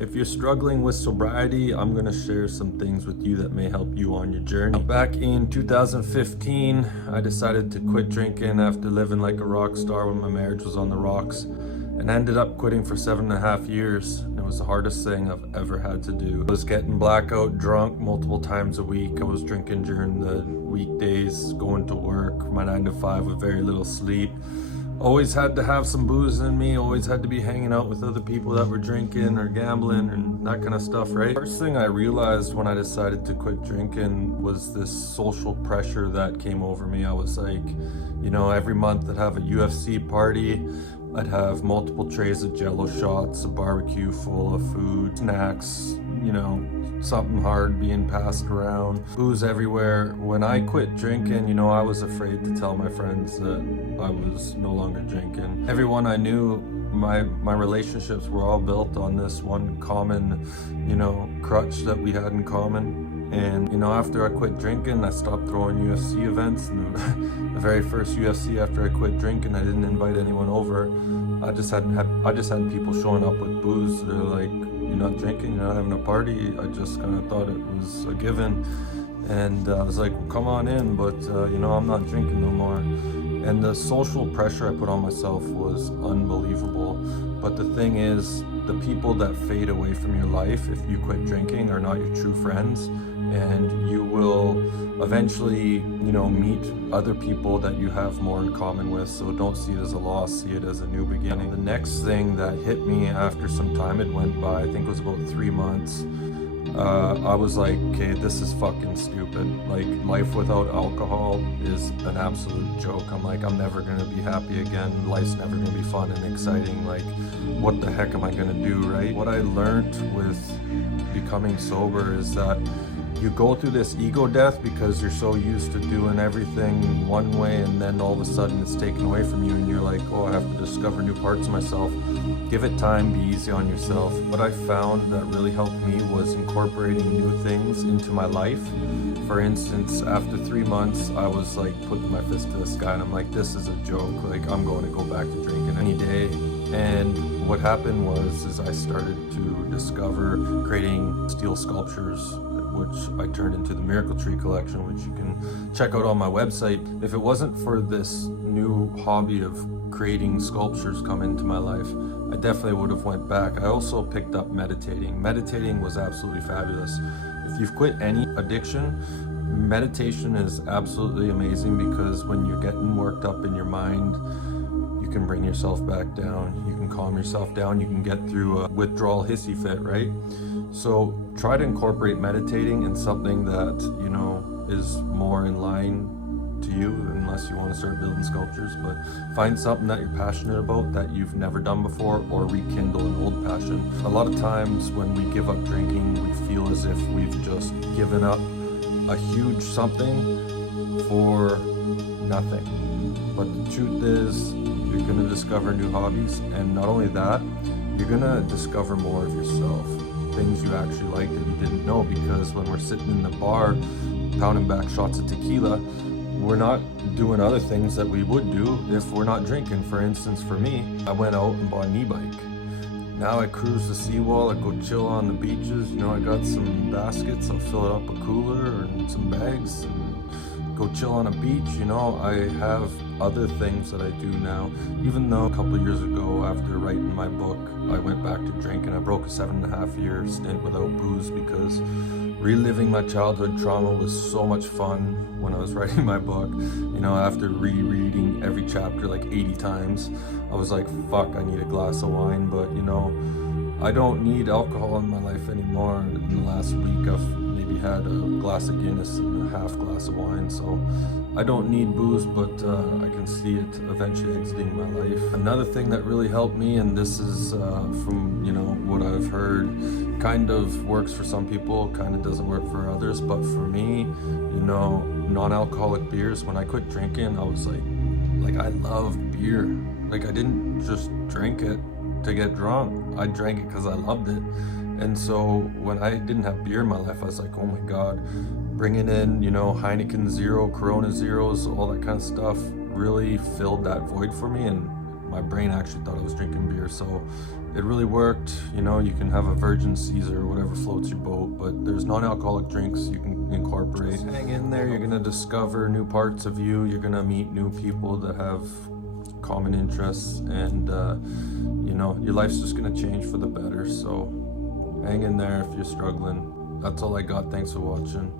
If you're struggling with sobriety, I'm going to share some things with you that may help you on your journey. Back in 2015, I decided to quit drinking after living like a rock star when my marriage was on the rocks, and ended up quitting for 7.5 years. It was the hardest thing I've ever had to do. I was getting blackout drunk multiple times a week. I was drinking during the weekdays, going to work, my 9 to 5 with very little sleep. Always had to have some booze in me, always had to be hanging out with other people that were drinking or gambling and that kind of stuff, right? First thing I realized when I decided to quit drinking was this social pressure that came over me. I was like, every month I'd have a UFC party, I'd have multiple trays of Jello shots, a barbecue full of food, snacks, something hard being passed around, booze everywhere. When I quit drinking, I was afraid to tell my friends that I was no longer drinking. Everyone I knew, my relationships were all built on this one common, crutch that we had in common. And after I quit drinking, I stopped throwing UFC events. And the very first UFC after I quit drinking, I didn't invite anyone over. I just had people showing up with booze. They're like, "You're not drinking, you're not having a party." I just kind of thought it was a given. And I was like, "Well, come on in, but I'm not drinking no more." And the social pressure I put on myself was unbelievable. But the thing is, the people that fade away from your life if you quit drinking are not your true friends. And you will eventually, meet other people that you have more in common with. So don't see it as a loss, see it as a new beginning. The next thing that hit me after some time, it went by, I think it was about 3 months. I was like, okay, this is fucking stupid. Like, life without alcohol is an absolute joke. I'm like, I'm never gonna be happy again. Life's never gonna be fun and exciting. Like, what the heck am I gonna do, right? What I learned with becoming sober is that you go through this ego death because you're so used to doing everything one way, and then all of a sudden it's taken away from you and you're like, oh, I have to discover new parts of myself. Give it time, be easy on yourself. What I found that really helped me was incorporating new things into my life. For instance, after 3 months, I was like putting my fist to the sky and I'm like, this is a joke. Like, I'm going to go back to drinking any day. And what happened was I started to discover creating steel sculptures, which I turned into the Miracle Tree collection, which you can check out on my website. If it wasn't for this new hobby of creating sculptures come into my life, I definitely would have went back. I also picked up meditating. Meditating was absolutely fabulous. If you've quit any addiction, meditation is absolutely amazing, because when you're getting worked up in your mind, you can bring yourself back down. You can calm yourself down. You can get through a withdrawal hissy fit, right? So try to incorporate meditating in something that, is more in line to you, unless you want to start building sculptures. But find something that you're passionate about that you've never done before, or rekindle an old passion. A lot of times when we give up drinking, we feel as if we've just given up a huge something for nothing. But the truth is, you're going to discover new hobbies, and not only that, you're going to discover more of yourself, things you actually like that you didn't know. Because when we're sitting in the bar pounding back shots of tequila, we're not doing other things that we would do if we're not drinking. For instance, for me, I went out and bought an e-bike. Now I cruise the seawall, I go chill on the beaches. I got some baskets, I'll fill it up a cooler and some bags and go chill on a beach. I have other things that I do now. Even though a couple of years ago, after writing my book, I went back to drinking. I broke a 7.5-year stint without booze, because reliving my childhood trauma was so much fun when I was writing my book. After rereading every chapter like 80 times, I was like, fuck, I need a glass of wine. But I don't need alcohol in my life anymore. In the last week, I've maybe had a glass of Guinness and a half glass of wine. So I don't need booze, but I can see it eventually exiting my life. Another thing that really helped me, and this is from what I've heard, kind of works for some people, kind of doesn't work for others, but for me, non-alcoholic beers. When I quit drinking, I was like I love beer. Like, I didn't just drink it to get drunk. I drank it because I loved it. And so when I didn't have beer in my life, I was like, oh my God, bringing in, Heineken Zero, Corona Zeros, all that kind of stuff really filled that void for me. And my brain actually thought I was drinking beer. So it really worked. You know, you can have a virgin Caesar or whatever floats your boat, but there's non-alcoholic drinks you can incorporate. Just hang in there. You're gonna discover new parts of you. You're gonna meet new people that have common interests, and you know, your life's just gonna change for the better. So hang in there if you're struggling. That's all I got. Thanks for watching.